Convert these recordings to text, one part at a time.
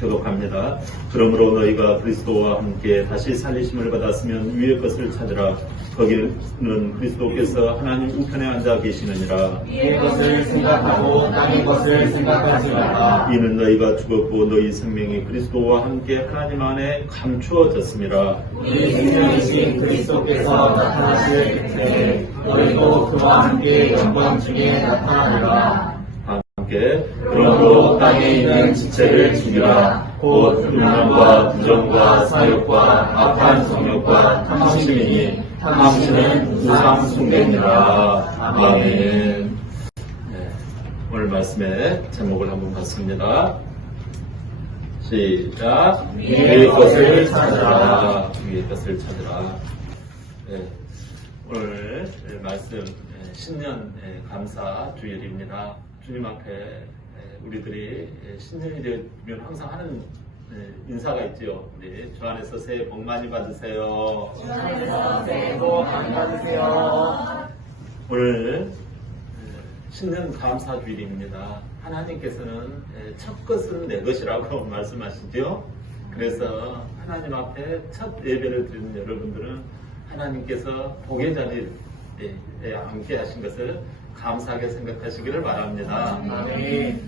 교독합니다. 그러므로 너희가 그리스도와 함께 다시 살리심을 받았으면 위의 것을 찾으라. 거기는 그리스도께서 하나님 우편에 앉아 계시느니라. 위의 것을 생각하고 땅의 것을 생각하지 말라. 이는 너희가 죽었고 너희 생명이 그리스도와 함께 하나님 안에 감추어졌습니다. 우리 생명이신 그리스도께서 나타나실 때에 너희도 그와 함께 영광 중에 나타나리라. 함께 그러므로 땅에 있는 지체를 죽이라. 곧 음란과 부정과 사욕과 악한 성욕과 탐심이니 탐심은 우상 숭배니라. 아멘. 오늘 말씀의 제목을 한번 봤습니다. 시작. 위의 것을 찾으라. 위의 것을 찾으라. 오늘 말씀 신년 감사 주일입니다. 주님 앞에 우리들이 신년이 되면 항상 하는 인사가 있죠. 우리 주 안에서 새해 복 많이 받으세요. 주 안에서 새해 복 많이 받으세요. 오늘 신년 감사 주일입니다. 하나님께서는 첫 것은 내 것이라고 말씀하시죠. 그래서 하나님 앞에 첫 예배를 드리는 여러분들은 하나님께서 복의 자리에 앉게 하신 것을 감사하게 생각하시기를 바랍니다. 아멘.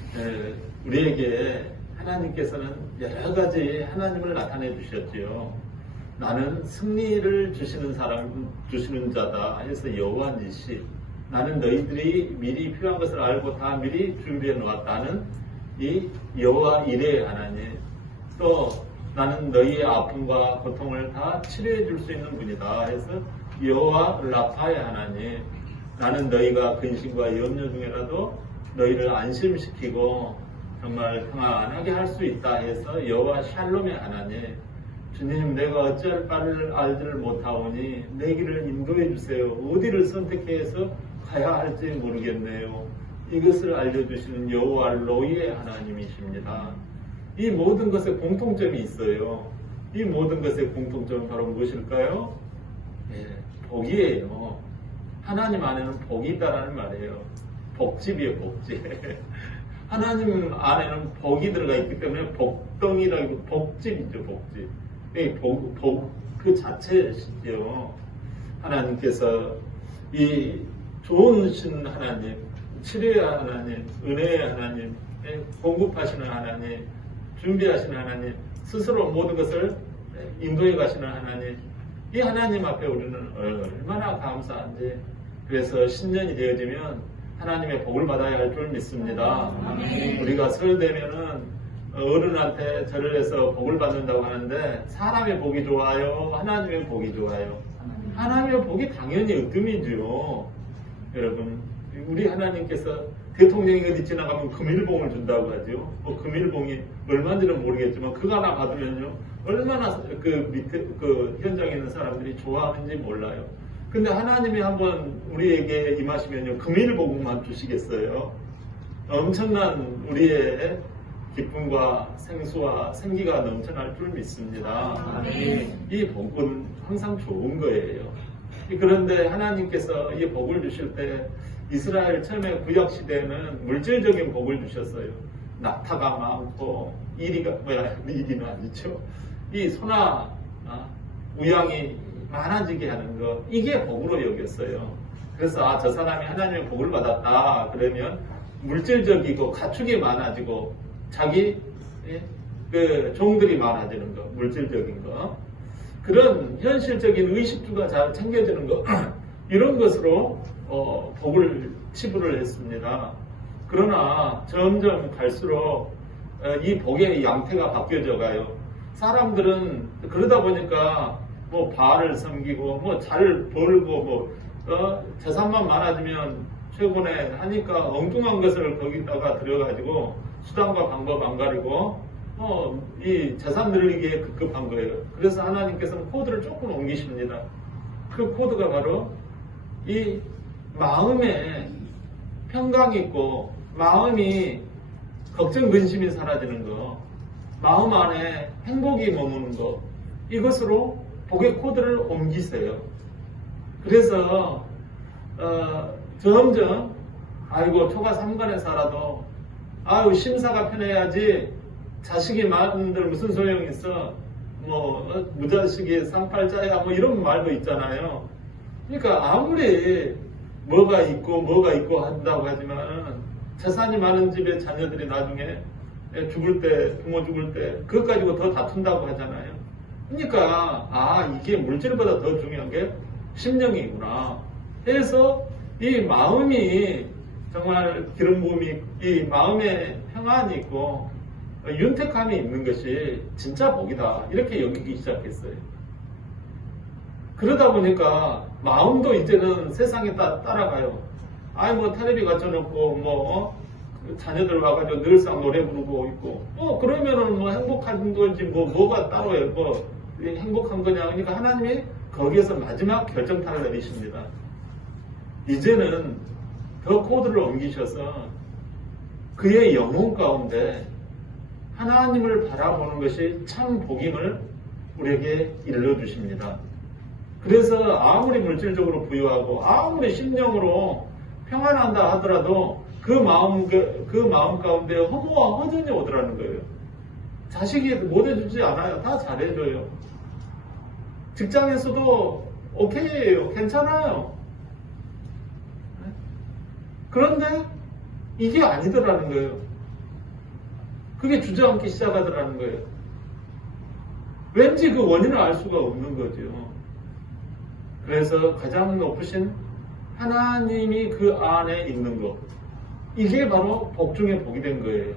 우리에게 하나님께서는 여러 가지 하나님을 나타내 주셨지요. 나는 승리를 주시는 사람, 주시는 자다 해서 여호와 니시. 나는 너희들이 미리 필요한 것을 알고 다 미리 준비해 놓았다는 이 여호와 이레의 하나님. 또 나는 너희의 아픔과 고통을 다 치료해 줄 수 있는 분이다 해서 여호와 라파의 하나님. 나는 너희가 근심과 염려 중에라도 너희를 안심시키고 정말 평안하게 할 수 있다 해서 여호와 샬롬의 하나님. 주님, 내가 어찌할 바를 알지를 못하오니 내 길을 인도해 주세요. 어디를 선택해서 가야 할지 모르겠네요. 이것을 알려주시는 여호와 로이의 하나님이십니다. 이 모든 것에 공통점이 있어요. 이 모든 것의 공통점은 바로 무엇일까요? 복이에요. 하나님 안에는 복이 있다라는 말이에요. 복집이에요, 복집. 하나님 안에는 복이 들어가 있기 때문에 복덩이라고, 복집이죠, 복집. 그 자체시죠. 하나님께서 이 좋으신 하나님, 치료의 하나님, 은혜의 하나님, 공급하시는 하나님, 준비하시는 하나님, 스스로 모든 것을 인도해 가시는 하나님, 이 하나님 앞에 우리는 얼마나 감사한지. 그래서 신년이 되어지면 하나님의 복을 받아야 할 줄 믿습니다. 우리가 설 되면은 어른한테 절을 해서 복을 받는다고 하는데 사람의 복이 좋아요? 하나님의 복이 좋아요? 하나님의 복이 당연히 으뜸이죠. 여러분, 우리 하나님께서 대통령이 어디 지나가면 금일봉을 준다고 하죠. 금일봉이 얼마인지는 모르겠지만 그거 하나 받으면요 얼마나 그 밑에 그 현장에 있는 사람들이 좋아하는지 몰라요. 근데 하나님이 한번 우리에게 임하시면요 금일봉만 주시겠어요. 엄청난 우리의 기쁨과 생수와 생기가 넘쳐날 줄 믿습니다. 이 복은 항상 좋은 거예요. 그런데 하나님께서 이 복을 주실 때 이스라엘 처음에 구약 시대에는 물질적인 복을 주셨어요. 낙타가 많고 이리는 아니죠. 이 소나 우양이 많아지게 하는 것, 이게 복으로 여겼어요. 그래서 저 사람이 하나님의 복을 받았다 그러면 물질적이고 가축이 많아지고 자기 그 종들이 많아지는 것, 물질적인 것, 그런 현실적인 의식주가 잘 챙겨지는 것, 이런 것으로 복을 치부를 했습니다. 그러나 점점 갈수록 이 복의 양태가 바뀌어져 가요. 사람들은 그러다 보니까 뭐 바알을 섬기고 뭐 잘 벌고 재산만 많아지면 최근에 하니까 엉뚱한 것을 거기다가 들여가지고 수단과 방법 안 가리고 이 재산 늘리기에 급급한 거예요. 그래서 하나님께서는 코드를 조금 옮기십니다. 그 코드가 바로 이 마음에 평강이 있고 마음이 걱정 근심이 사라지는 거, 마음 안에 행복이 머무는 거, 이것으로 복의 코드를 옮기세요. 그래서 점점 아이고 초가 3간에 살아도 아유 심사가 편해야지 자식이 많은들 무슨 소용이 있어? 무자식이 쌍팔자야 뭐 이런 말도 있잖아요. 그러니까 아무리 뭐가 있고 한다고 하지만 재산이 많은 집의 자녀들이 나중에 죽을 때, 부모 죽을 때 그것 가지고 더 다툰다고 하잖아요. 그러니까 이게 물질보다 더 중요한 게 심령이구나 해서 이 마음이 정말 기름 부음이, 이 마음에 평안이 있고 윤택함이 있는 것이 진짜 복이다 이렇게 여기기 시작했어요. 그러다 보니까 마음도 이제는 세상에 따라가요. 텔레비 갖춰놓고 자녀들 와가지고 늘상 노래 부르고 있고 그러면은 행복한 건지 뭐가 따로요. 행복한 거냐. 그러니까 하나님이 거기에서 마지막 결정타를 내리십니다. 이제는 더 코드를 옮기셔서 그의 영혼 가운데 하나님을 바라보는 것이 참 복임을 우리에게 일러주십니다. 그래서 아무리 물질적으로 부유하고 아무리 심령으로 평안한다 하더라도 그 마음 가운데 허무와 허전이 오더라는 거예요. 자식이 못 해주지 않아요. 다 잘해줘요. 직장에서도 오케이예요. 괜찮아요. 그런데 이게 아니더라는 거예요. 그게 주저앉기 시작하더라는 거예요. 왠지 그 원인을 알 수가 없는 거죠. 그래서 가장 높으신 하나님이 그 안에 있는 것, 이게 바로 복 중에 복이 된 거예요.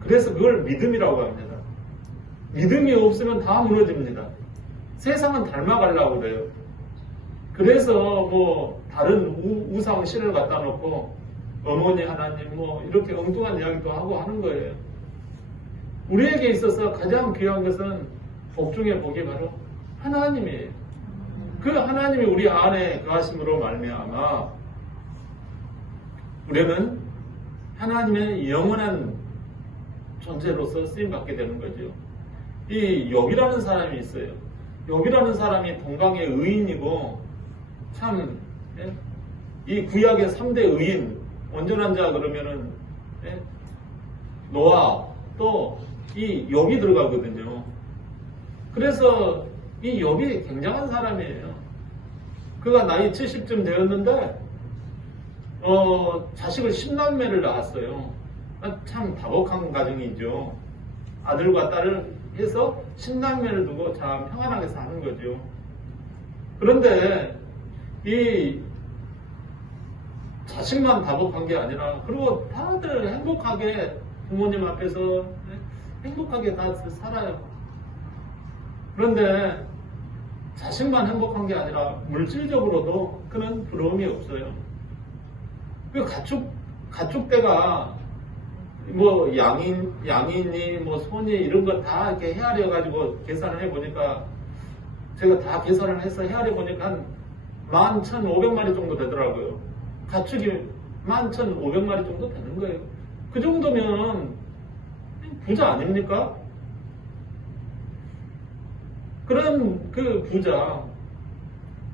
그래서 그걸 믿음이라고 합니다. 믿음이 없으면 다 무너집니다. 세상은 닮아가려고 그래요. 그래서 다른 우상 신을 갖다 놓고 어머니 하나님 이렇게 엉뚱한 이야기도 하고 하는 거예요. 우리에게 있어서 가장 귀한 것은 복 중에 복이 바로 하나님이에요. 그 하나님이 우리 안에 거하심으로 말미암아 우리는 하나님의 영원한 존재로서 쓰임받게 되는 거죠. 이 욥이라는 사람이 있어요. 욥이라는 사람이 동방의 의인이고 참 이 구약의 3대 의인 온전한 자 그러면은 노아 또 이 욥이 들어가거든요. 그래서 이 욥이 굉장한 사람이에요. 그가 나이 70쯤 되었는데 자식을 10남매를 낳았어요. 참 다복한 가정이죠. 아들과 딸을 해서 10남매를 두고 참 평안하게 사는 거죠. 그런데 이 자식만 다복한 게 아니라 그리고 다들 행복하게 부모님 앞에서 행복하게 다 살아요. 그런데 자식만 행복한 게 아니라 물질적으로도 그는 부러움이 없어요. 그 가축대가 양이니 소니 이런 거 다 이렇게 헤아려 가지고 계산을 해보니까 제가 다 계산을 해서 헤아려 보니까 한 11,500마리 정도 되더라고요. 가축이 11,500마리 정도 되는 거예요. 그 정도면 부자 아닙니까? 그런 그 부자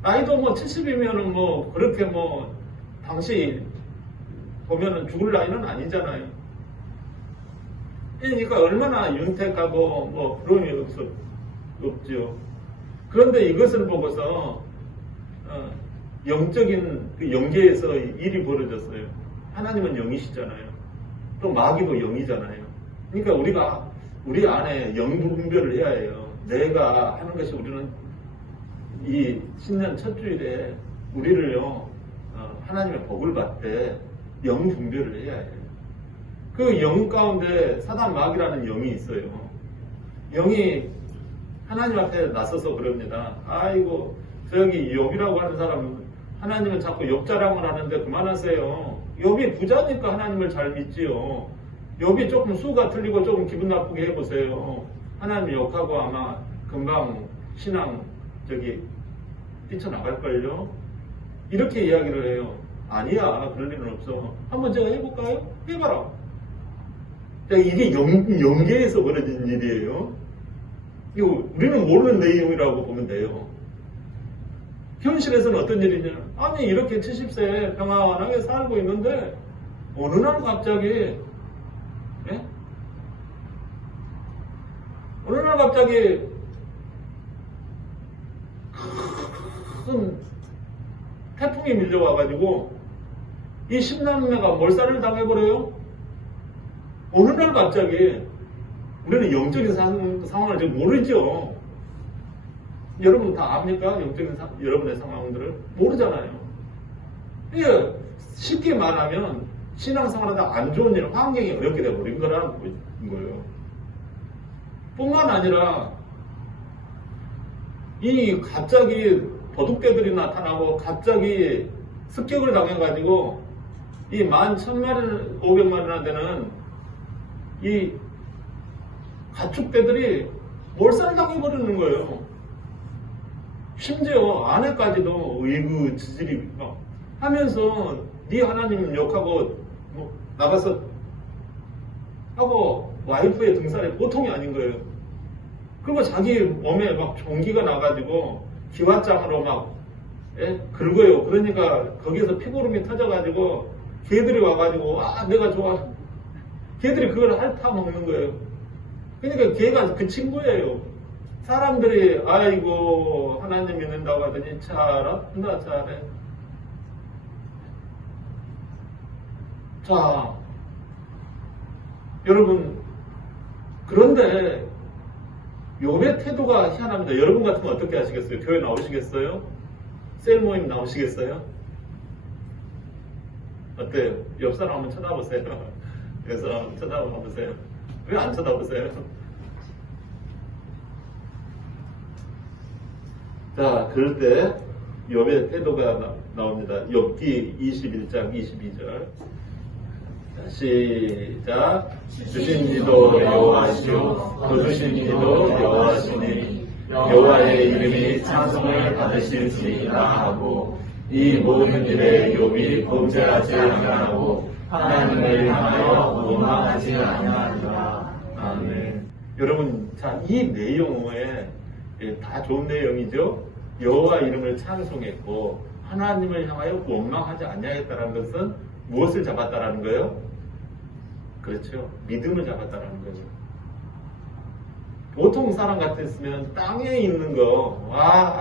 나이도 70이면은 그렇게 당시 보면은 죽을 나이는 아니잖아요. 그러니까 얼마나 윤택하고 부러움이 없죠. 그런데 이것을 보고서 영적인 그 영계에서 일이 벌어졌어요. 하나님은 영이시잖아요. 또 마귀도 영이잖아요. 그러니까 우리 안에 영 분별을 해야 해요. 내가 하는 것이 우리는 이 신년 첫 주일에 우리를요 하나님의 복을 받되 영 분별을 해야 해요. 그 영 가운데 사단 마귀라는 영이 있어요. 영이 하나님 앞에 나서서 그럽니다. 아이고 저기 욥이라고 하는 사람은 하나님은 자꾸 욥 자랑을 하는데 그만하세요. 욥이 부자니까 하나님을 잘 믿지요. 욥이 조금 수가 틀리고 조금 기분 나쁘게 해보세요. 하나님 욕하고 아마 금방 신앙 뛰쳐나갈걸요. 이렇게 이야기를 해요. 아니야 그럴 일은 없어. 한번 제가 해볼까요? 해봐라. 이게 영계에서 벌어진 일이에요. 이거 우리는 모르는 내용이라고 보면 돼요. 현실에서는 어떤 일이냐? 아니 이렇게 70세에 평안하게 살고 있는데 어느 날 갑자기 어느 날 갑자기 큰 태풍이 밀려와가지고 이 10남매가 몰살을 당해버려요. 어느 날 갑자기 우리는 영적인 상황을 지금 모르죠. 여러분 다 압니까? 영적인 여러분의 상황들을 모르잖아요. 예, 쉽게 말하면 신앙생활하다 안 좋은 일, 환경이 어렵게 돼버린 거라는 거예요. 뿐만 아니라 이 갑자기 도둑떼들이 나타나고 갑자기 습격을 당해가지고 이 11,000마리, 500마리나 되는 이 가축떼들이 몰살당해버리는 거예요. 심지어 아내까지도 의구지질이 막 하면서 네 하나님 욕하고 뭐 나가서 하고 와이프의 등살이 보통이 아닌 거예요. 그리고 자기 몸에 막 종기가 나가지고 기왓장으로 막 긁어요. 그러니까 거기에서 피고름이 터져가지고 개들이 와가지고 내가 좋아. 개들이 그걸 핥아 먹는 거예요. 그러니까 개가 그 친구예요. 사람들이 아이고 하나님 믿는다고 하더니 잘한다 잘해. 자, 여러분 그런데 욥의 태도가 희한합니다. 여러분 같으면 어떻게 하시겠어요? 교회 나오시겠어요? 셀 모임 나오시겠어요? 어때요? 옆 사람 한번 쳐다보세요. 옆 사람 한번 쳐다보세요. 왜 안 쳐다보세요? 자, 그럴 때 욥의 태도가 나옵니다. 욥기 21장 22절. 자, 시작. 주신 이도 여호와시오 거두신 이도 여호와시니 여호와의 이름이 찬송을 받으실지라 하고 이 모든 일에 욥이 범죄하지 아니하고 하나님을 향하여 원망하지 아니하리라. 아멘. 여러분, 자, 이 내용에 다 좋은 내용이죠. 여호와 이름을 찬송했고 하나님을 향하여 원망하지 아니하였다는 것은 무엇을 잡았다라는 거예요? 그렇죠. 믿음을 잡았다라는 거죠. 보통 사람 같았으면 땅에 있는 거,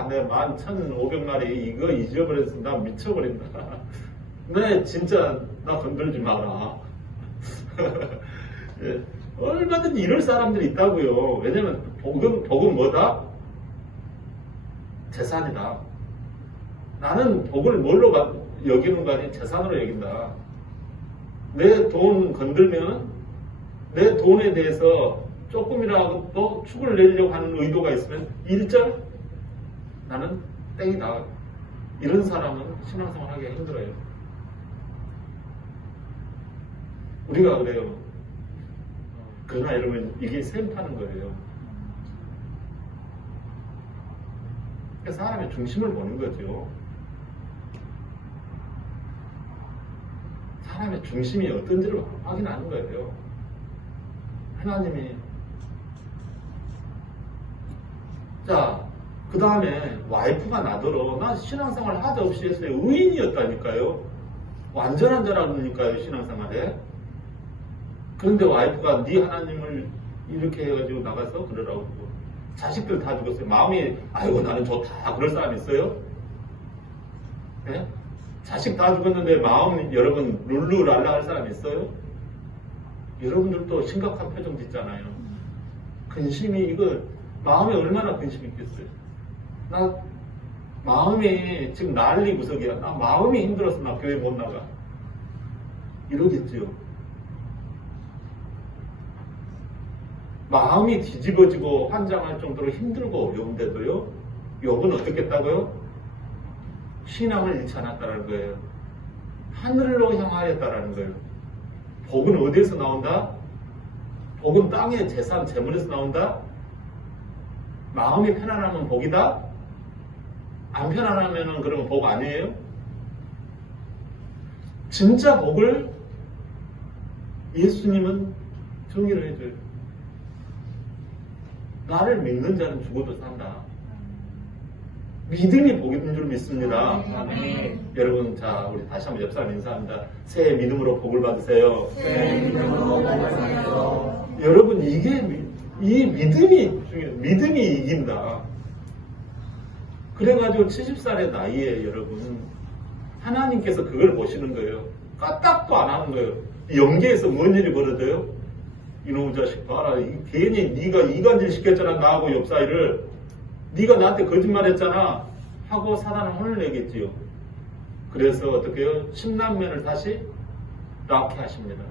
내가 11,500마리 이거 잊어버려서 나 미쳐버린다. 네, 진짜 나 건들지 마라. 예, 얼마든지 이럴 사람들이 있다고요. 왜냐면 복은 뭐다? 재산이다. 나는 복을 뭘로 여기는 거 아니 재산으로 여긴다. 내 돈 건들면 내 돈에 대해서 조금이라도 더 축을 내려고 하는 의도가 있으면 1절 나는 땡이다. 이런 사람은 신앙생활 하기가 힘들어요. 우리가 그래요. 그러나 여러분 이게 셈 타는 거예요. 그러니까 사람의 중심을 보는 거죠. 사람의 중심이 어떤지를 확인하는 거예요. 하나님이 자, 그 다음에 와이프가 나더러 나 신앙생활 하자 없이 했어요. 의인이었다니까요. 완전한 자라니까요 신앙생활에. 그런데 와이프가 네 하나님을 이렇게 해가지고 나가서 그러라고 그러고 자식들 다 죽었어요. 마음이 아이고 나는 좋다 그럴 사람 있어요? 네? 자식 다 죽었는데 마음 여러분 룰루랄라 할 사람 있어요? 여러분들도 심각한 표정 짓잖아요. 근심이 이거 마음에 얼마나 근심이 있겠어요? 나 마음이 지금 난리 구석이야. 나 마음이 힘들어서 나 교회 못 나가. 이러겠지요. 마음이 뒤집어지고 환장할 정도로 힘들고 어려운데도요. 욥은 어떻게 했다고요? 신앙을 잃지 않았다는 거예요. 하늘로 향하였다는 거예요. 복은 어디에서 나온다? 복은 땅의 재산, 재물에서 나온다? 마음이 편안하면 복이다? 안 편안하면 그러면 복 아니에요? 진짜 복을 예수님은 정의를 해줘요. 나를 믿는 자는 죽어도 산다. 믿음이 복인 줄 믿습니다. 아멘. 여러분, 자, 우리 다시 한번 옆 사람 인사합니다. 새해 믿음으로 복을 받으세요. 새해 믿음으로 복을 받으세요. 여러분, 이게 이 믿음이 중요해요. 믿음이 이긴다. 그래가지고 70살의 나이에 여러분 하나님께서 그걸 보시는 거예요. 까딱도 안 하는 거예요. 영계에서 뭔 일이 벌어져요? 이놈의 자식 봐라. 괜히 네가 이간질 시켰잖아. 나하고 옆 사이를. 네가 나한테 거짓말했잖아. 하고 사단은 혼을 내겠지요. 그래서 어떻게 해요? 10남매를 다시 낳게 하십니다.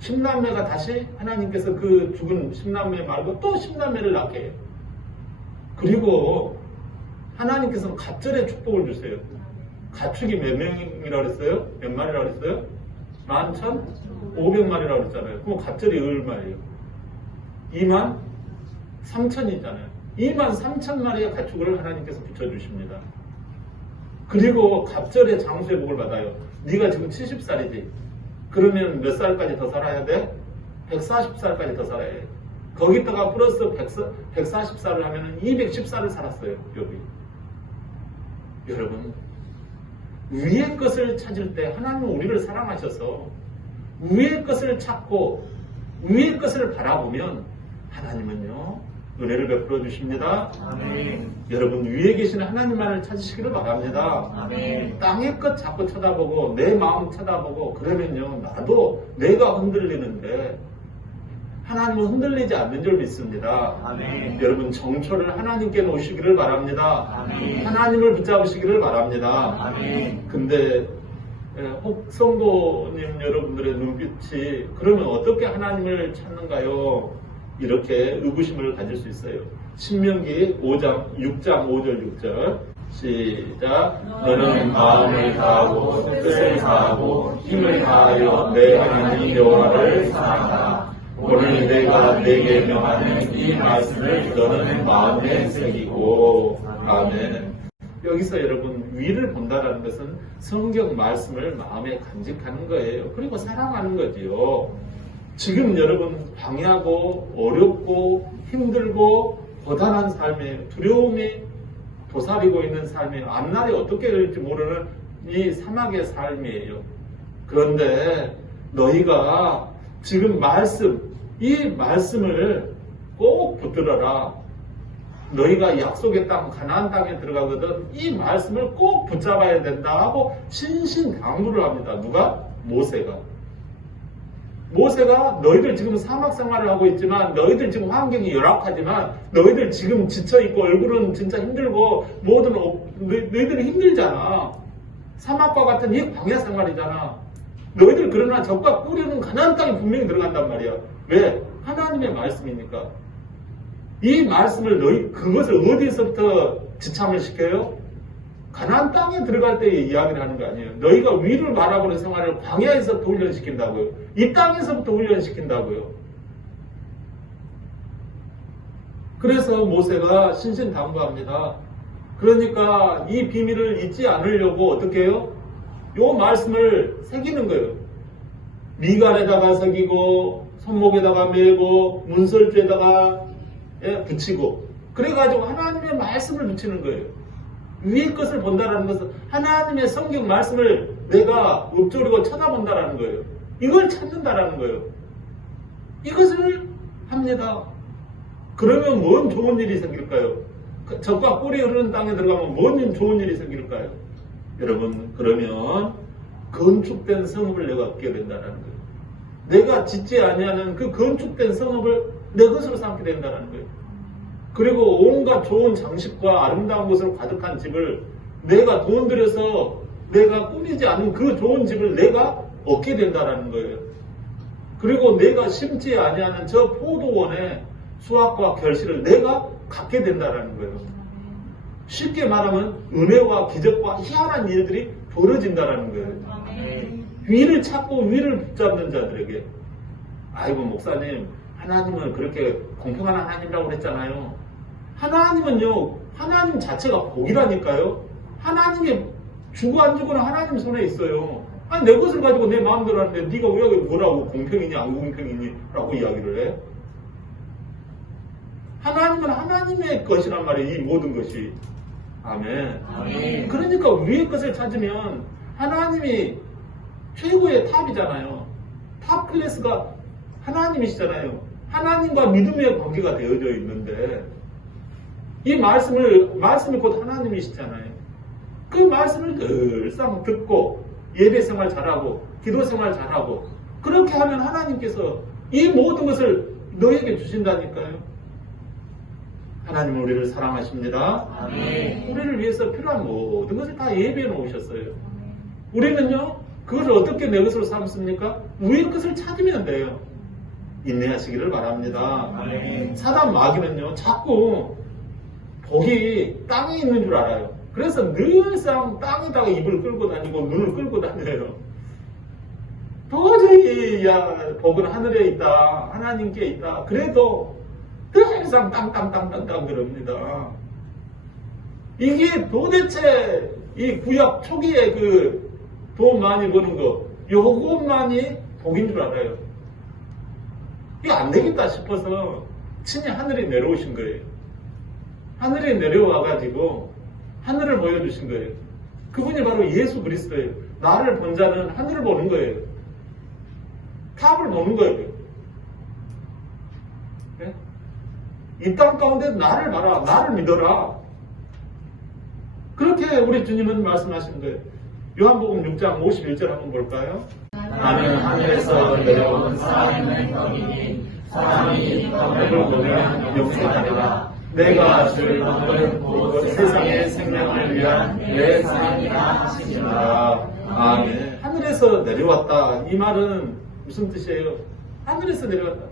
10남매가 다시 하나님께서 그 죽은 10남매 말고 또 10남매를 낳게 해요. 그리고 하나님께서는 갑절의 축복을 주세요. 가축이 몇 명이라고 그랬어요? 몇 마리라고 그랬어요? 11,500마리라고 그랬잖아요. 그럼 갑절이 얼마예요? 23,000이잖아요. 23,000마리의 가축을 하나님께서 붙여주십니다. 그리고 갑절의 장수의 복을 받아요. 네가 지금 70살이지. 그러면 몇 살까지 더 살아야 돼? 140살까지 더 살아야 해. 거기다가 플러스 140살을 하면 210살을 살았어요. 여기. 여러분, 위의 것을 찾을 때 하나님은 우리를 사랑하셔서 위의 것을 찾고 위의 것을 바라보면 하나님은요 은혜를 베풀어 주십니다. 아멘. 여러분 위에 계신 하나님만을 찾으시기를 바랍니다. 아멘. 땅의 것 자꾸 쳐다보고 내 마음 쳐다보고 그러면요 나도 내가 흔들리는데 하나님은 흔들리지 않는 줄 믿습니다. 아멘. 여러분 정초를 하나님께 놓으시기를 바랍니다. 아멘. 하나님을 붙잡으시기를 바랍니다. 아멘. 근데 혹 성도님 여러분들의 눈빛이 그러면 어떻게 하나님을 찾는가요? 이렇게 의구심을 가질 수 있어요. 신명기 6장 5절 6절 시작. 너는 마음을 다하고 뜻을 다하고 힘을 다하여 내 하나님 여호와를 사랑하라. 오늘 내가 내게 명하는 이 말씀을 너는 마음에 새기고. 아멘. 여기서 여러분 위를 본다라는 것은 성경 말씀을 마음에 간직하는 거예요. 그리고 사랑하는 거지요. 지금 여러분 방해하고 어렵고 힘들고 고단한 삶에 두려움이 도사리고 있는 삶이 앞날이 어떻게 될지 모르는 이 사막의 삶이에요. 그런데 너희가 지금 이 말씀을 꼭 붙들어라. 너희가 약속의 땅 가나안 땅에 들어가거든 이 말씀을 꼭 붙잡아야 된다 하고 신신당부를 합니다. 누가? 모세가 너희들 지금 사막 생활을 하고 있지만 너희들 지금 환경이 열악하지만 너희들 지금 지쳐있고 얼굴은 진짜 힘들고 뭐든 너희들이 힘들잖아. 사막과 같은 이 광야 생활이잖아. 너희들 그러나 적과 꿀이는 가나안 땅에 분명히 들어간단 말이야. 왜? 하나님의 말씀이니까. 이 말씀을 그것을 어디서부터 지참을 시켜요? 가나안 땅에 들어갈 때 이야기를 하는 거 아니에요. 너희가 위를 바라보는 생활을 광야에서부터 훈련시킨다고요. 이 땅에서부터 훈련시킨다고요. 그래서 모세가 신신당부합니다. 그러니까 이 비밀을 잊지 않으려고 어떻게 해요? 요 말씀을 새기는 거예요. 미간에다가 새기고 손목에다가 메고 문설주에다가 붙이고 그래가지고 하나님의 말씀을 붙이는 거예요. 위의 것을 본다라는 것은 하나님의 성경 말씀을 내가 읊조리고 쳐다본다라는 거예요. 이걸 찾는다라는 거예요. 이것을 합니다. 그러면 뭔 좋은 일이 생길까요? 적과 꿀이 흐르는 땅에 들어가면 뭔 좋은 일이 생길까요? 여러분 그러면 건축된 성읍을 내가 얻게 된다는 거예요. 내가 짓지 아니하는 그 건축된 성읍을 내 것으로 삼게 된다는 거예요. 그리고 온갖 좋은 장식과 아름다운 것으로 가득한 집을 내가 돈 들여서 내가 꾸미지 않은 그 좋은 집을 내가 얻게 된다는 거예요. 그리고 내가 심지 아니하는 저 포도원의 수확과 결실을 내가 갖게 된다는 거예요. 쉽게 말하면 은혜와 기적과 희한한 일들이 벌어진다는 거예요. 위를 찾고 위를 붙잡는 자들에게. 아이고 목사님 하나님은 그렇게 공평한 하나님이라고 그랬잖아요. 하나님은요 하나님 자체가 복이라니까요. 하나님이 주고 안 주고는 하나님 손에 있어요. 아니 내 것을 가지고 내 마음대로 하는데 네가 왜 뭐라고 공평이니 안 공평이니 라고 이야기를 해. 하나님은 하나님의 것이란 말이에요. 이 모든 것이. 아멘. 아멘. 그러니까 위의 것을 찾으면 하나님이 최고의 탑이잖아요. 탑 클래스가 하나님이시잖아요. 하나님과 믿음의 관계가 되어져 있는데 이 말씀이 곧 하나님이시잖아요. 그 말씀을 늘상 듣고 예배 생활 잘하고 기도 생활 잘하고 그렇게 하면 하나님께서 이 모든 것을 너에게 주신다니까요. 하나님은 우리를 사랑하십니다. 아멘. 우리를 위해서 필요한 모든 것을 다 예배해 놓으셨어요. 우리는요, 그것을 어떻게 내 것으로 삼습니까? 위의 것을 찾으면 돼요. 인내하시기를 바랍니다. 아멘. 사단 마귀는요, 자꾸 복이 땅에 있는 줄 알아요. 그래서 늘상 땅에다가 입을 끌고 다니고 눈을 끌고 다녀요. 도저히 복은 하늘에 있다, 하나님께 있다. 그래도 늘상 땅땅땅땅땅 그럽니다. 이게 도대체 이 구약 초기에 그 돈 많이 버는 거, 요것만이 복인 줄 알아요. 이게 안 되겠다 싶어서 친히 하늘에 내려오신 거예요. 하늘에 내려와가지고 하늘을 보여주신 거예요. 그분이 바로 예수 그리스도예요. 나를 본 자는 하늘을 보는 거예요. 탑을 보는 거예요. 네? 이 땅 가운데 나를 봐라. 나를 믿어라. 그렇게 우리 주님은 말씀하신 거예요. 요한복음 6장 51절 한번 볼까요? 나는 하늘에서 내려온 살아있는 떡이니 사람이 떡을 먹으면 영생하리라. 내가 줄 떡은 곧 세상의 생명을 위한 내 살이라 하시니라. 아멘. 하늘에서 내려왔다. 이 말은 무슨 뜻이에요? 하늘에서 내려왔다.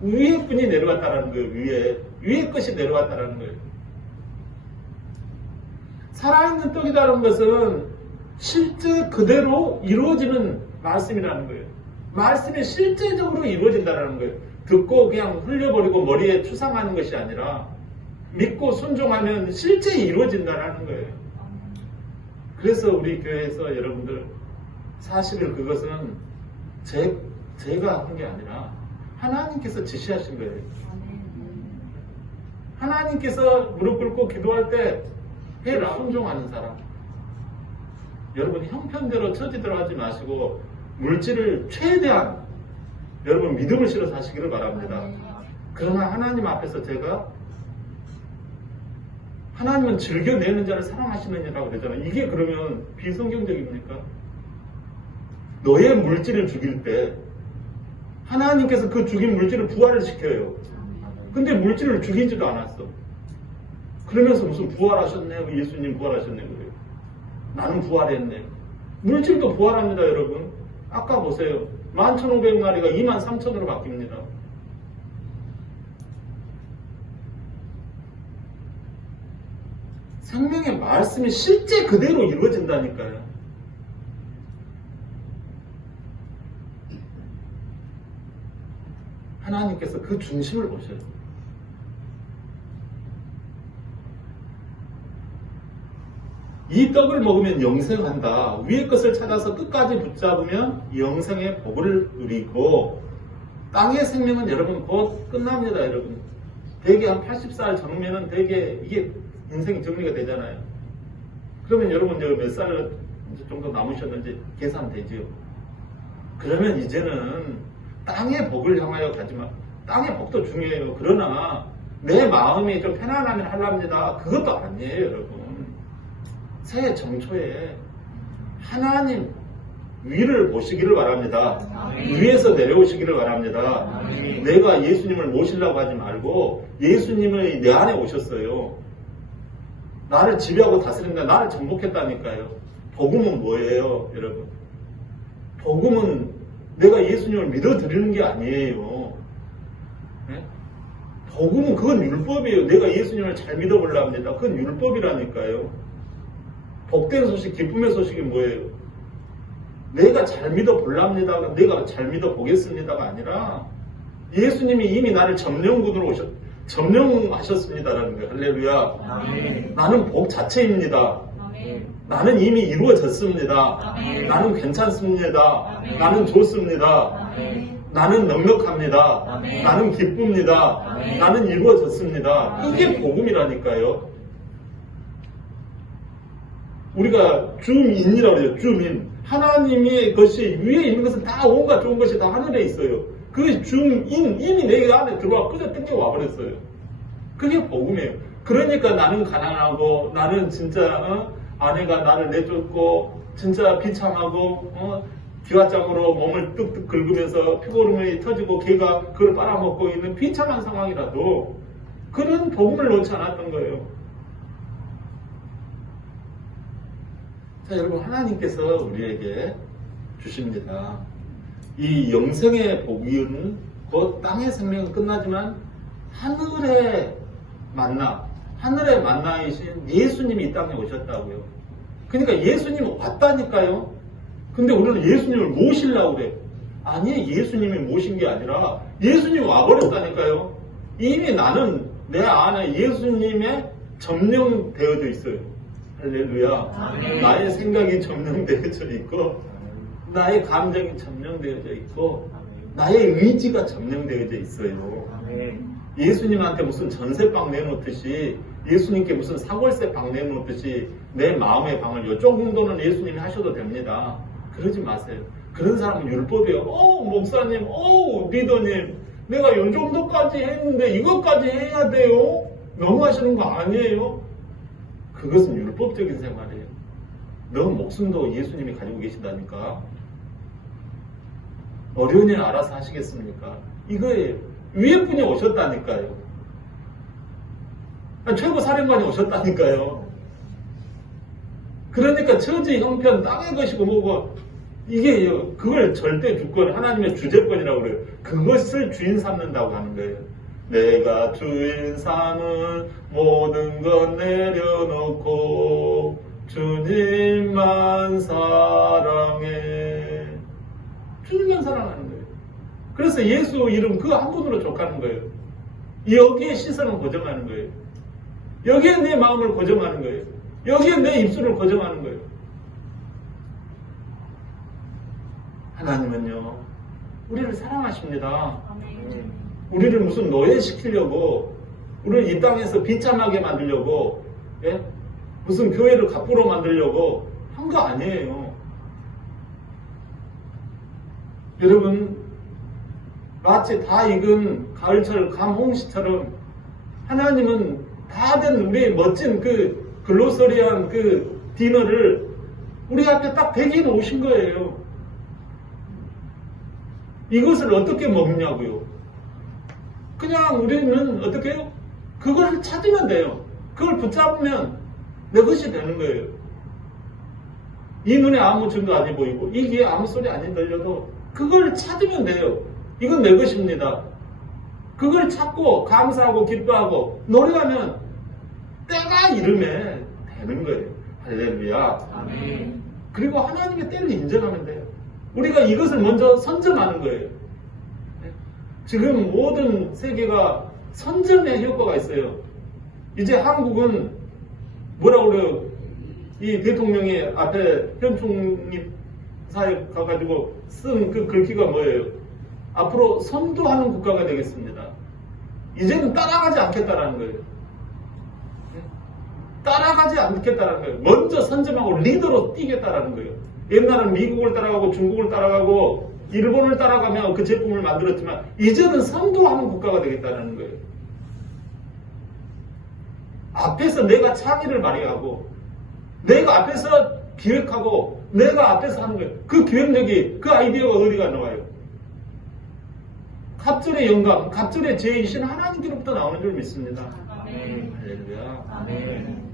위의 분이 내려왔다라는 거예요. 위의 것이 내려왔다라는 거예요. 살아있는 떡이라는 것은 실제 그대로 이루어지는 말씀이라는 거예요. 말씀이 실제적으로 이루어진다는 거예요. 듣고 그냥 흘려버리고 머리에 추상하는 것이 아니라 믿고 순종하면 실제 이루어진다는 거예요. 그래서 우리 교회에서 여러분들 사실은 그것은 제가 한 게 아니라 하나님께서 지시하신 거예요. 하나님께서 무릎 꿇고 기도할 때 해라 순종하는 사람. 여러분 형편대로 처지대로 하지 마시고 물질을 최대한 여러분 믿음을 실어서 하시기를 바랍니다. 그러나 하나님 앞에서 제가 하나님은 즐겨내는 자를 사랑하시느냐라고 그러잖아요. 이게 그러면 비성경적입니까? 너의 물질을 죽일 때 하나님께서 그 죽인 물질을 부활을 시켜요. 근데 물질을 죽이지도 않았어. 그러면서 무슨 부활하셨네, 예수님 부활하셨네 그래요. 나는 부활했네. 물질도 부활합니다, 여러분. 아까 보세요. 11,500마리가 23,000으로 바뀝니다. 생명의 말씀이 실제 그대로 이루어진다니까요. 하나님께서 그 중심을 보셔요. 이 떡을 먹으면 영생한다. 위의 것을 찾아서 끝까지 붙잡으면 영생의 복을 누리고 땅의 생명은 여러분 곧 끝납니다. 여러분. 대개 한 80살 젊으면 대개 이게 인생이 정리가 되잖아요. 그러면 여러분 몇 살 정도 남으셨는지 계산되지요. 그러면 이제는 땅의 복을 향하여 가지만 땅의 복도 중요해요. 그러나 내 마음이 좀 편안하면 하랍니다. 그것도 아니에요, 여러분. 새해 정초에 하나님 위를 보시기를 바랍니다. 위에서 내려오시기를 바랍니다. 내가 예수님을 모시려고 하지 말고 예수님이 내 안에 오셨어요. 나를 지배하고 다스린다. 나를 정복했다니까요. 복음은 뭐예요, 여러분? 복음은 내가 예수님을 믿어드리는 게 아니에요. 네? 복음은 그건 율법이에요. 내가 예수님을 잘 믿어보려 합니다. 그건 율법이라니까요. 복된 소식, 기쁨의 소식이 뭐예요? 내가 잘 믿어보랍니다. 내가 잘 믿어보겠습니다가 아니라 예수님이 이미 나를 점령하셨습니다라는 거예요. 할렐루야. 아멘. 나는 복 자체입니다. 아멘. 나는 이미 이루어졌습니다. 아멘. 나는 괜찮습니다. 아멘. 나는 좋습니다. 아멘. 나는 넉넉합니다. 아멘. 나는 기쁩니다. 아멘. 나는 이루어졌습니다. 이게 아멘. 복음이라니까요. 우리가 줌인이라고 해요. 줌인. 하나님의 것이 위에 있는 것은 다 온갖 좋은 것이 다 하늘에 있어요. 그 이미 내 안에 들어와 그저 땡겨 와버렸어요. 그게 복음이에요. 그러니까 나는 가난하고 나는 진짜 아내가 나를 내쫓고 진짜 비참하고 기와장으로 몸을 뚝뚝 긁으면서 피고름이 터지고 개가 그걸 빨아먹고 있는 비참한 상황이라도 그는 복음을 놓지 않았던 거예요. 자, 여러분, 하나님께서 우리에게 주십니다. 이 영생의 복은 곧 땅의 생명은 끝나지만 하늘의 만나이신 예수님이 이 땅에 오셨다고요. 그러니까 예수님은 왔다니까요. 근데 우리는 예수님을 모시려고 그래. 아니, 예수님이 모신 게 아니라 예수님이 와버렸다니까요. 이미 나는 내 안에 예수님에 점령되어져 있어요. 할렐루야. 아멘. 나의 생각이 점령되어져 있고 나의 감정이 점령되어져 있고 나의 의지가 점령되어져 있어요. 예수님한테 무슨 전세방 내놓듯이 예수님께 무슨 사골세방 내놓듯이 내 마음의 방을 요 정도는 예수님이 하셔도 됩니다. 그러지 마세요. 그런 사람은 율법이에요. 목사님, 리더님, 내가 요 정도까지 했는데 이것까지 해야 돼요? 너무 하시는 거 아니에요? 그것은 율법적인 생활이에요. 너 목숨도 예수님이 가지고 계신다니까. 어려운 일 알아서 하시겠습니까? 이거예요. 위에 분이 오셨다니까요. 최고 사령관이 오셨다니까요. 그러니까 처지 형편 땅의 것이고 뭐고 이게 그걸 절대 주권 하나님의 주재권이라고 그래요. 그것을 주인 삼는다고 하는 거예요. 내가 주인 삼은 모든 것 내려놓고 주님만 사랑해. 주님만 사랑하는 거예요. 그래서 예수 이름 그 한 분으로 족하는 거예요. 여기에 시선을 고정하는 거예요. 여기에 내 마음을 고정하는 거예요. 여기에 내 입술을 고정하는 거예요. 하나님은요, 우리를 사랑하십니다. 우리를 무슨 노예시키려고, 우리를 이 땅에서 비참하게 만들려고, 예? 무슨 교회를 갑부로 만들려고 한 거 아니에요. 여러분, 마치 다 익은 가을철 감홍시처럼 하나님은 다 된 우리의 멋진 그 글로서리한 그 디너를 우리 앞에 딱 대기해 놓으신 거예요. 이것을 어떻게 먹냐고요? 그냥 우리는 어떻게 해요? 그걸 찾으면 돼요. 그걸 붙잡으면 내 것이 되는 거예요. 이 눈에 아무 증거 안 보이고 이 귀에 아무 소리 안 들려도 그걸 찾으면 돼요. 이건 내 것입니다. 그걸 찾고 감사하고 기뻐하고 노래하면 때가 이름에 되는 거예요. 할렐루야. 아멘. 그리고 하나님의 때를 인정하면 돼요. 우리가 이것을 먼저 선점하는 거예요. 지금 모든 세계가 선점의 효과가 있어요. 이제 한국은 뭐라고 그래요? 이 대통령이 앞에 현 총리 사에 가가지고 쓴 그 글귀가 뭐예요? 앞으로 선도하는 국가가 되겠습니다. 이제는 따라가지 않겠다라는 거예요. 따라가지 않겠다라는 거예요. 먼저 선점하고 리더로 뛰겠다라는 거예요. 옛날은 미국을 따라가고 중국을 따라가고 일본을 따라가며 그 제품을 만들었지만 이제는 선도하는 국가가 되겠다는 거예요. 앞에서 내가 창의를 발휘하고 내가 앞에서 기획하고 내가 앞에서 하는 거예요. 그 기획력이 그 아이디어가 어디가 나와요? 갑절의 영감, 갑절의 제이신 하나님께로부터 나오는 줄 믿습니다. 아멘. 할렐루야. 아멘.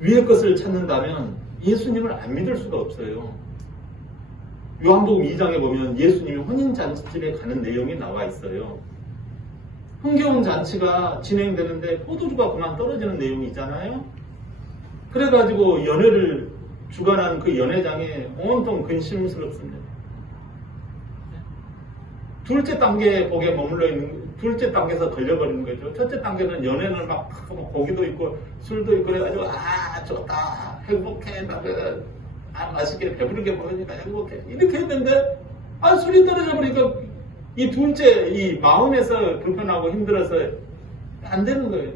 위의 것을 찾는다면 예수님을 안 믿을 수가 없어요. 요한복음 2장에 보면 예수님이 혼인잔치집에 가는 내용이 나와 있어요. 흥겨운 잔치가 진행되는데 포도주가 그만 떨어지는 내용이 있잖아요. 그래가지고 연회를 주관한 그 연회장에 온통 근심스럽습니다. 둘째 단계 복에 머물러 있는, 둘째 단계에서 걸려버리는 거죠. 첫째 단계는 연애는 막 고기도 있고 술도 있고 그래가지고 좋다 행복해 나는 맛있게 배부르게 먹으니까 행복해 이렇게 했는데 술이 떨어져 버리니까 이 둘째 이 마음에서 불편하고 힘들어서 안 되는 거예요.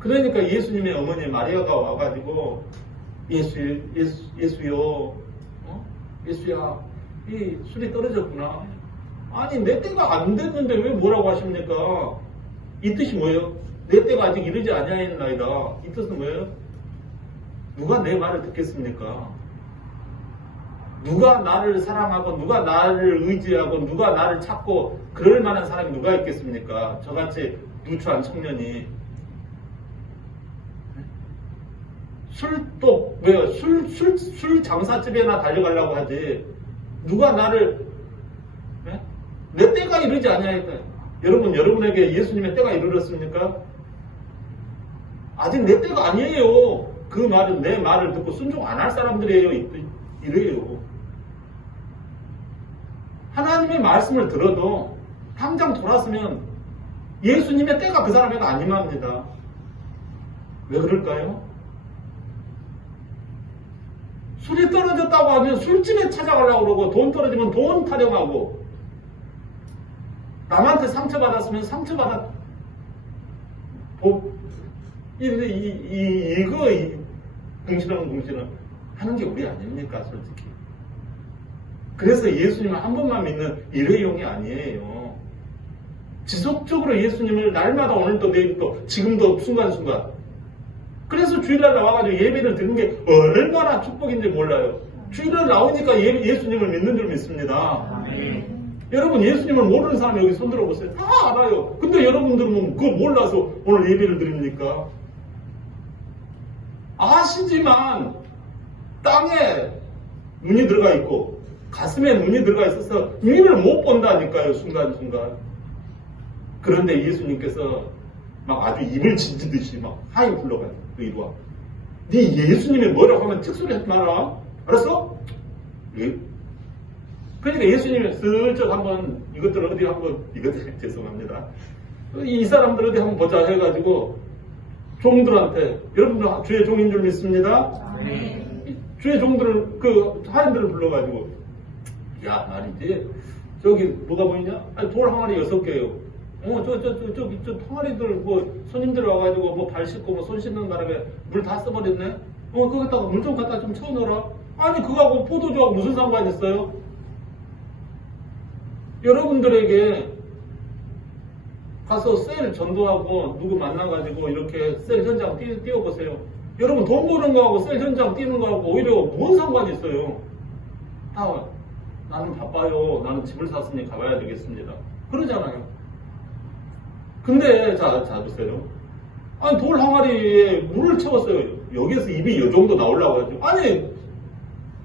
그러니까 예수님의 어머니 마리아가 와가지고 예수요, 예수야, 이 술이 떨어졌구나. 아니, 내 때가 안 됐는데 왜 뭐라고 하십니까? 이 뜻이 뭐예요? 내 때가 아직 이르지 아니하였나이다. 이 뜻은 뭐예요? 누가 내 말을 듣겠습니까? 누가 나를 사랑하고 누가 나를 의지하고 누가 나를 찾고 그럴 만한 사람이 누가 있겠습니까? 저같이 누추한 청년이 술도 왜요? 술 장사집에나 달려가려고 하지. 누가 나를 내 때가 이르지 아니하니까. 여러분, 여러분에게 예수님의 때가 이르렀습니까? 아직 내 때가 아니에요. 그 말은 내 말을 듣고 순종 안 할 사람들이에요. 이래요. 하나님의 말씀을 들어도 당장 돌았으면 예수님의 때가 그 사람에게 안 임합니다. 왜 그럴까요? 술이 떨어졌다고 하면 술집에 찾아가려고 그러고 돈 떨어지면 돈 타령하고 남한테 상처받았으면 상처받았 이거 궁시렁궁시렁 하는 게 우리 아닙니까, 솔직히. 그래서 예수님을 한 번만 믿는 일회용이 아니에요. 지속적으로 예수님을 날마다 오늘도 내일도 지금도 순간순간. 그래서 주일날 나와가지고 예배를 드리는 게 얼마나 축복인지 몰라요. 주일날 나오니까 예수님을 믿는 줄 믿습니다. 여러분, 예수님을 모르는 사람 여기 손 들어보세요. 다 알아요. 근데 여러분들은 그거 몰라서 오늘 예배를 드립니까? 아시지만 땅에 눈이 들어가 있고 가슴에 눈이 들어가 있어서 위를 못 본다니까요. 순간순간. 그런데 예수님께서 막 아주 입을 진지듯이 막 하이 불러가요. 너 이리 와. 네 예수님이 뭐라고 하면 특소리 하지 마라. 알았어? 예? 그러니까 예수님이 슬쩍 한번 이것들 어디 한번 죄송합니다. 이 사람들 어디 한번 보자 해가지고 종들한테 여러분들 주의 종인 줄 믿습니다. 주의 종들을 그 하인들을 불러가지고 야 말이지 저기 뭐가 보이냐? 아니 돌 항아리 6개요. 저 항아리들 뭐 손님들 와가지고 뭐 발 씻고 뭐 손 씻는 바람에 물 다 써버렸네. 거기다가 물 좀 갖다 좀 채워넣어라. 아니 그거하고 포도주하고 무슨 상관이 있어요? 여러분들에게 가서 셀 전도하고 누구 만나가지고 이렇게 셀 현장 뛰어보세요. 여러분 돈 버는 거하고 셀 현장 뛰는 거하고 오히려 뭔 상관이 있어요? 다 나는 바빠요. 나는 집을 샀으니 가봐야 되겠습니다. 그러잖아요. 근데 자 보세요. 아니 돌 항아리에 물을 채웠어요. 여기에서 입이 이 정도 나오려고 하죠. 아니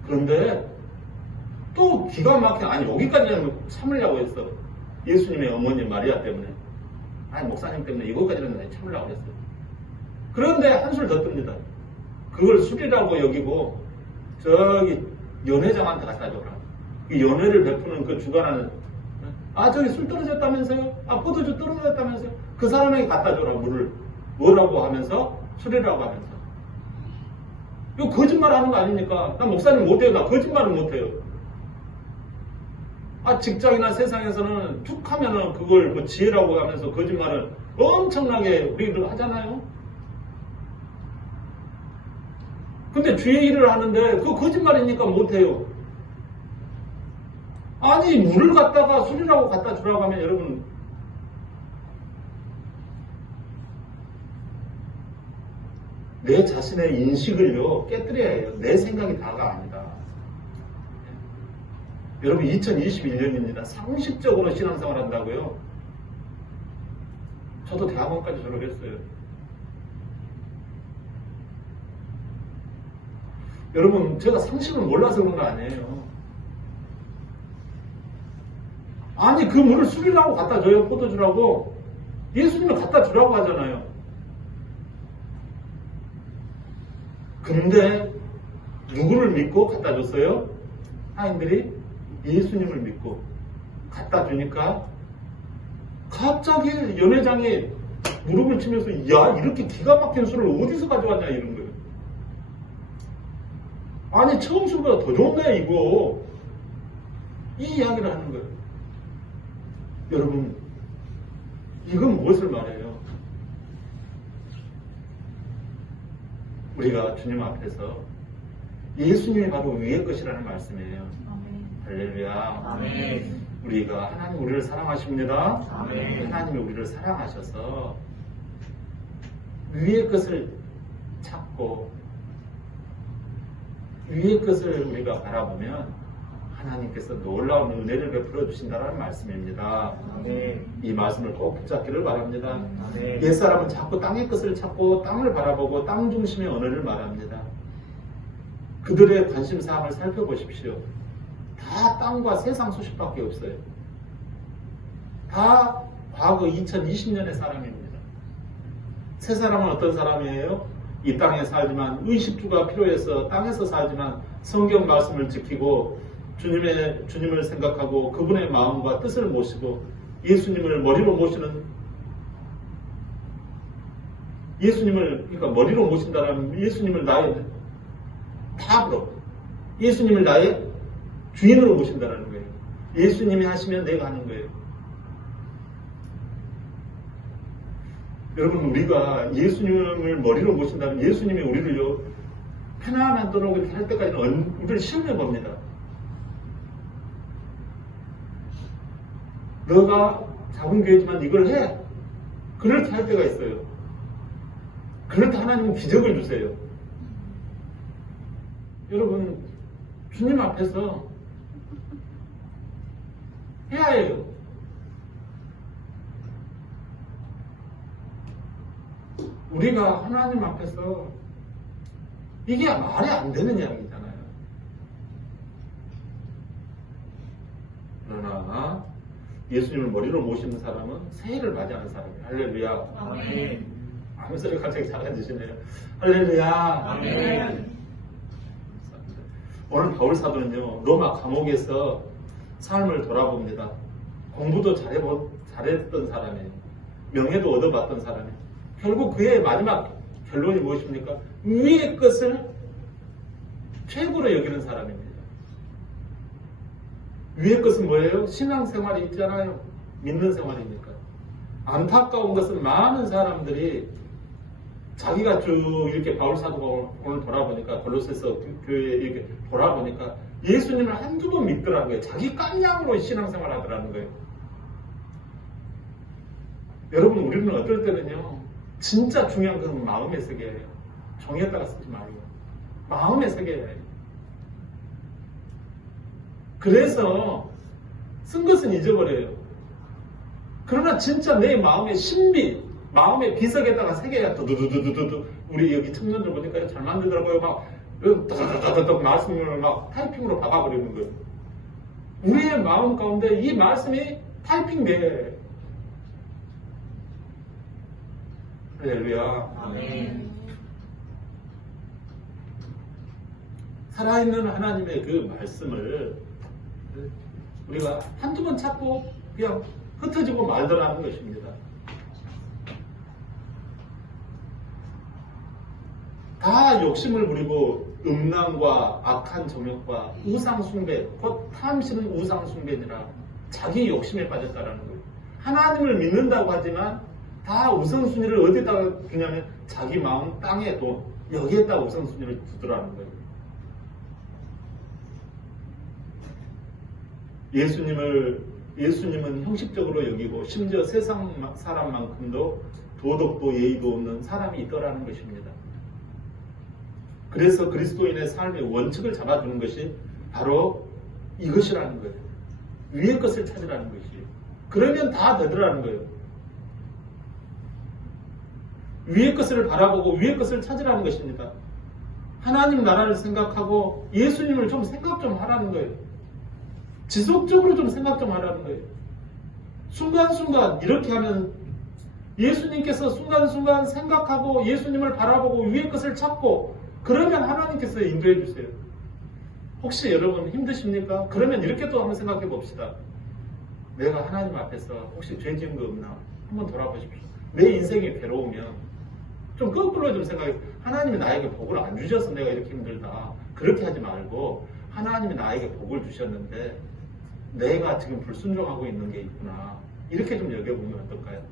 그런데 또 기가 막혀. 아니 여기까지는 참으려고 했어. 예수님의 어머니 마리아 때문에. 아니 목사님 때문에 이거까지는 참으려고 했어요. 그런데 한술 더 뜹니다. 그걸 술이라고 여기고 저기 연회장한테 갖다 줘라. 이 연회를 베푸는 그 주관하는 저기 술 떨어졌다면서요? 포도주 떨어졌다면서요? 그 사람에게 갖다 줘라 물을. 뭐라고 하면서? 술이라고 하면서. 이거 거짓말 하는 거 아닙니까? 나 목사님 못해요. 나 거짓말은 못해요. 직장이나 세상에서는 툭 하면은 그걸 뭐 지혜라고 하면서 거짓말을 엄청나게 우리들 하잖아요. 근데 주의 일을 하는데 그거 거짓말이니까 못해요. 아니 물을 갖다가 술이라고 갖다 주라고 하면 여러분 내 자신의 인식을요 깨뜨려야 해요. 내 생각이 다가 아니다. 여러분 2021년입니다. 상식적으로 신앙생활 한다고요. 저도 대학원까지 졸업했어요. 여러분 제가 상식을 몰라서 그런 거 아니에요. 아니 그 물을 술이라고 갖다 줘요. 포도주라고. 예수님을 갖다 주라고 하잖아요. 근데 누구를 믿고 갖다 줬어요? 하인들이 예수님을 믿고 갖다 주니까 갑자기 연회장이 무릎을 치면서 야 이렇게 기가 막힌 술을 어디서 가져왔냐 이런 거예요. 아니 처음 술보다 더 좋네 이거. 이 이야기를 하는 거예요. 여러분 이건 무엇을 말해요? 우리가 주님 앞에서 예수님이 바로 위의 것이라는 말씀이에요. 할렐루야. 아멘. 우리가 하나님 우리를 사랑하십니다. 아멘. 하나님이 우리를 사랑하셔서 위의 것을 찾고 위의 것을 우리가 바라보면 하나님께서 놀라운 은혜를 베풀어 주신다는 말씀입니다. 아멘. 이 말씀을 꼭 붙잡기를 바랍니다. 아멘. 옛사람은 자꾸 땅의 것을 찾고 땅을 바라보고 땅 중심의 언어를 말합니다. 그들의 관심사항을 살펴보십시오. 다 땅과 세상 소식밖에 없어요. 다 과거 2020년의 사람입니다. 새 사람은 어떤 사람이에요? 이 땅에 살지만 의식주가 필요해서 땅에서 살지만 성경 말씀을 지키고 주님을 생각하고 그분의 마음과 뜻을 모시고 예수님을 머리로 모시는 그러니까 머리로 모신다면 예수님을 나의 탑으로 예수님을 나의 주인으로 모신다는 거예요. 예수님이 하시면 내가 하는 거예요. 여러분 우리가 예수님을 머리로 모신다면 예수님이 우리를요 하나만 떠나고 이렇게 할 때까지는 우리를 시험해 봅니다. 너가 작은 교회지만 이걸 해. 그렇게 할 때가 있어요. 그럴 때 하나님은 기적을 주세요. 여러분 주님 앞에서 해야 해요. 우리가 하나님 앞에서 이게 말이 안 되는 이야기잖아요. 그러나 예수님을 머리로 모시는 사람은 새해를 맞이하는 사람이에요. 할렐루야. 아멘. 아무 소리 갑자기 작아지시네요. 할렐루야. 아멘. 오늘 바울 사도는요 로마 감옥에서 삶을 돌아봅니다. 공부도 잘했던 사람이에요. 명예도 얻어봤던 사람이에요. 결국 그의 마지막 결론이 무엇입니까? 위의 것을 최고로 여기는 사람입니다. 위의 것은 뭐예요? 신앙생활이 있잖아요. 믿는 생활이니까. 안타까운 것은 많은 사람들이 자기가 쭉 이렇게 바울 사도가 오늘 돌아보니까 골로새서 교회에 이렇게 돌아보니까 예수님을 한두 번 믿더라는 거예요. 자기 깜냥으로 신앙생활 하더라는 거예요. 여러분 우리는 어떨 때는요 진짜 중요한 것은 마음의 세계예요. 종이에다가 쓰지 말고 마음의 세계예요. 그래서 쓴 것은 잊어버려요. 그러나 진짜 내 마음의 신비, 마음의 비석에다가 새겨야 두두두두두두 우리 여기 청년들 보니까 잘 만들더라고요. 막 따다다다닥 말씀을 막 타이핑으로 박아버리는 거예요. 우리의 마음 가운데 이 말씀이 타이핑돼. 할렐루야. 아멘. 살아있는 하나님의 그 말씀을 우리가 한두 번 찾고 그냥 흩어지고 말더라는 것입니다. 다 욕심을 부리고 음란과 악한 정욕과 우상숭배, 곧 탐심은 우상숭배니라 자기 욕심에 빠졌다라는 거예요. 하나님을 믿는다고 하지만 다 우선순위를 어디다가 두냐면 자기 마음 땅에 돈 여기에다 우선순위를 두더라는 거예요. 예수님은 형식적으로 여기고 심지어 세상 사람만큼도 도덕도 예의도 없는 사람이 있더라는 것입니다. 그래서 그리스도인의 삶의 원칙을 잡아주는 것이 바로 이것이라는 거예요. 위의 것을 찾으라는 것이에요. 그러면 다 되더라는 거예요. 위의 것을 바라보고 위의 것을 찾으라는 것입니다. 하나님 나라를 생각하고 예수님을 좀 생각 좀 하라는 거예요. 지속적으로 좀 생각 좀 하라는 거예요. 순간순간 이렇게 하면 예수님께서 순간순간 생각하고 예수님을 바라보고 위의 것을 찾고 그러면 하나님께서 인도해 주세요. 혹시 여러분 힘드십니까? 그러면 이렇게 또 한번 생각해 봅시다. 내가 하나님 앞에서 혹시 죄 지은 거 없나? 한번 돌아보십시오. 내 인생이 괴로우면 좀 거꾸로 좀 생각해. 하나님이 나에게 복을 안 주셔서 내가 이렇게 힘들다. 그렇게 하지 말고 하나님이 나에게 복을 주셨는데 내가 지금 불순종하고 있는 게 있구나. 이렇게 좀 여겨보면 어떨까요?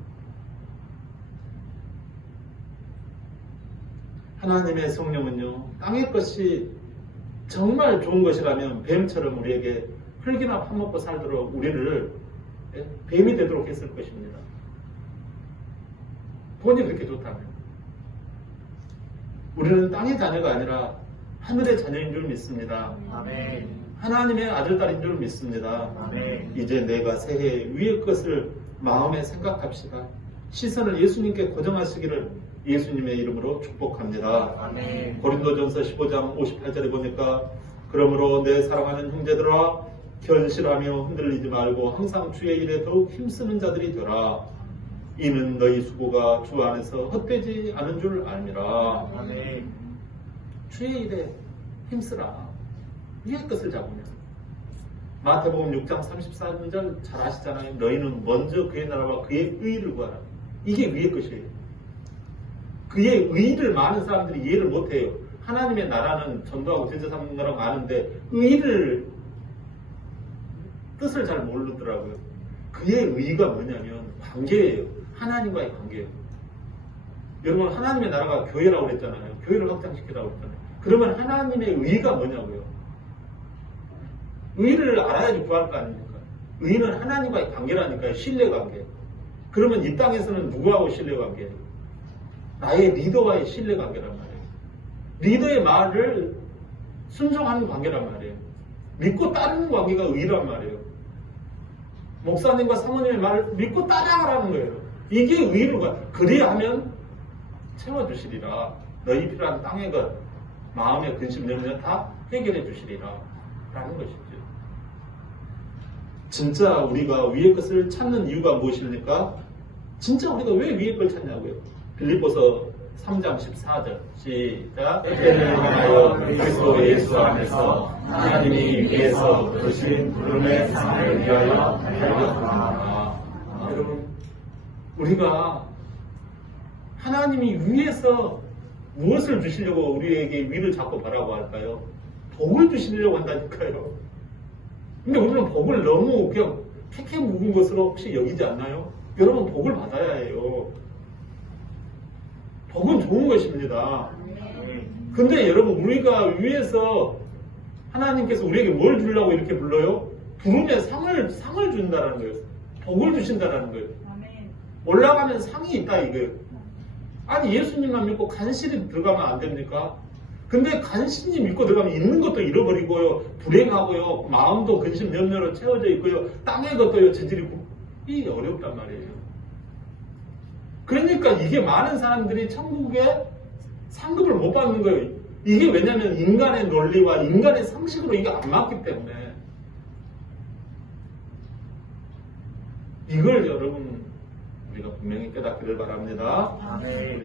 하나님의 성령은요, 땅의 것이 정말 좋은 것이라면 뱀처럼 우리에게 흙이나 파먹고 살도록 우리를 뱀이 되도록 했을 것입니다. 돈이 그렇게 좋다면. 우리는 땅의 자녀가 아니라 하늘의 자녀인 줄 믿습니다. 아멘. 하나님의 아들딸인 줄 믿습니다. 아멘. 이제 내가 새해 위의 것을 마음에 생각합시다. 시선을 예수님께 고정하시기를 예수님의 이름으로 축복합니다. 아멘. 고린도전서 15장 58절에 보니까 그러므로 내 사랑하는 형제들아 견실하며 흔들리지 말고 항상 주의 일에 더욱 힘쓰는 자들이 되라. 이는 너희 수고가 주 안에서 헛되지 않은 줄 알미라. 아멘. 주의 일에 힘쓰라. 위의 것을 잡으면. 마태복음 6장 34절 잘 아시잖아요. 너희는 먼저 그의 나라와 그의 의를 구하라. 이게 위의 것이에요. 그의 의를 많은 사람들이 이해를 못해요. 하나님의 나라는 전도하고 제자 삼는 거라고 아는데 의를 뜻을 잘 모르더라고요. 그의 의가 뭐냐면 관계예요. 하나님과의 관계예요. 여러분 하나님의 나라가 교회라고 그랬잖아요. 교회를 확장시키라고 그랬잖아요. 그러면 하나님의 의가 뭐냐고요. 의를 알아야지 구할 거 아닙니까? 의는 하나님과의 관계라니까요. 신뢰관계. 그러면 이 땅에서는 누구하고 신뢰관계예요? 나의 리더와의 신뢰관계란 말이에요. 리더의 말을 순종하는 관계란 말이에요. 믿고 따르는 관계가 의란 말이에요. 목사님과 사모님의 말을 믿고 따라가라는 거예요. 이게 의를 가. 그리하면 채워주시리라. 너희 필요한 땅의 것, 마음의 근심, 염려 다 해결해 주시리라. 라는 것이죠. 진짜 우리가 위의 것을 찾는 이유가 무엇입니까? 진짜 우리가 왜 위의 걸 찾냐고요? 빌립보서 3장 14절 시작. 때를 향하여 그리스도 예수 안에서 하나님이 위에서 주신 부름의 상을 위하여 달려가라. 여러분 우리가 하나님이 위에서 무엇을 주시려고 우리에게 위를 자꾸 바라고 할까요? 복을 주시려고 한다니까요. 근데 우리는 복을 너무 그냥 캐캐 묵은 것으로 혹시 여기지 않나요? 여러분 복을 받아야 해요. 복은 좋은 것입니다. 근데 여러분 우리가 위에서 하나님께서 우리에게 뭘 주려고 이렇게 불러요? 부름에 상을 준다는 거예요. 복을 주신다는 거예요. 올라가면 상이 있다 이거예요. 아니 예수님만 믿고 간신히 들어가면 안 됩니까? 근데 간신히 믿고 들어가면 있는 것도 잃어버리고요. 불행하고요. 마음도 근심 염려로 채워져 있고요. 땅의 것도요. 재질이 이게 어렵단 말이에요. 그러니까 이게 많은 사람들이 천국에 상급을 못 받는 거예요. 이게 왜냐하면 인간의 논리와 인간의 상식으로 이게 안 맞기 때문에. 이걸 여러분 우리가 분명히 깨닫기를 바랍니다. 아멘.